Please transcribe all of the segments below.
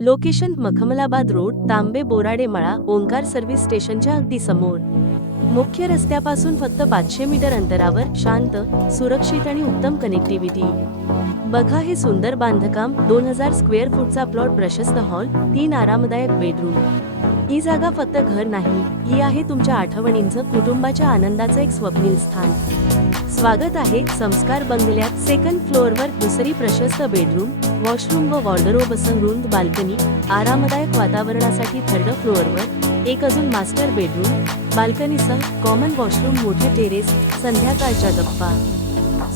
Location Makhmalabad road, तांबे बोराडे मळा, Omkar service स्टेशनच्या अगदी समोर. मुख्य रस्त्यापासून फक्त 500 मीटर अंतरावर शांत, सुरक्षित आणि उत्तम कनेक्टिव्हिटी. बघा हे सुंदर बांधकाम. 2000 स्क्वेअर फूटचा प्लॉट, प्रशस्त हॉल, 3 आरामदायक बेडरूम. ही जागा फक्त घर नाही, ही आहे तुमच्या आठवणींचं, कुटुंबाच्या आनंदाचं एक स्वप्नील स्थान. स्वागत आहे संस्कार बंगल्यात. सेकंड फ्लोअरवर दुसरी प्रशस्त बेडरूम, वॉशरूम व वॉर्डरोबसह रुंद बाल्कनी. आरामदायक वातावरणासाठी थर्ड फ्लोअरवर एक अजून मास्टर बेडरूम, बाल्कनीसह कॉमन वॉशरूम, मोठे टेरेस, संध्याकाळच्या गप्पा.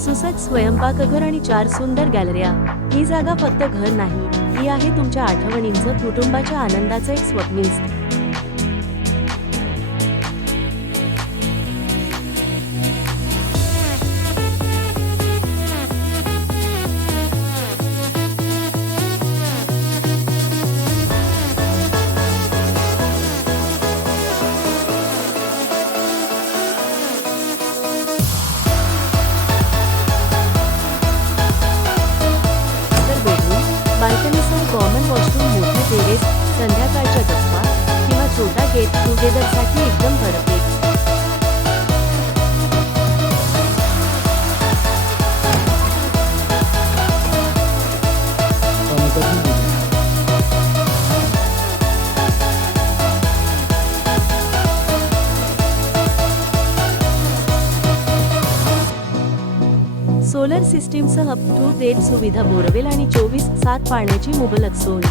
सुसज्ज स्वयंपाकघर आणि 4 सुंदर गॅलऱ्या. ही जागा फक्त घर नाही, ही आहे तुमच्या आठवणींचं, कुटुंबाच्या आनंदाचं एक स्वप्नील स्थान. बाल्कनीसह कॉमन वॉशरूम, मोठे टेरेस, संध्याकाळच्या गप्पा किंवा छोटा गेट टुगेदरसाठी एकदम परफेक्ट. सोलर सिस्टीमसह अप टू डेट सुविधा, बोरवेल आणि 24/7 पाण्याची मुबलक सोय.